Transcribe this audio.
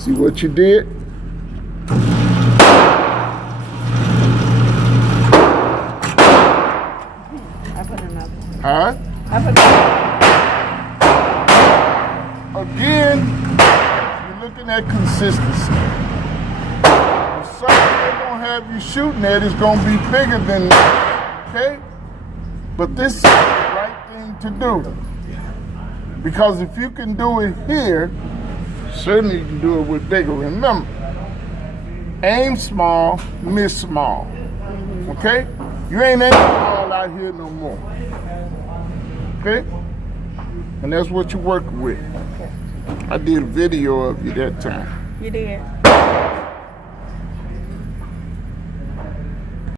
See what you did? I put another. Huh? I put Again, you're looking at consistency. The something they're going to have you shooting at is going to be bigger than that, okay? But this is the right thing to do. Because if you can do it here, certainly you can do it with bigger. Remember, aim small, miss small, okay? You ain't aiming all out here no more, okay? And that's what you're working with. I did a video of you that time. You did.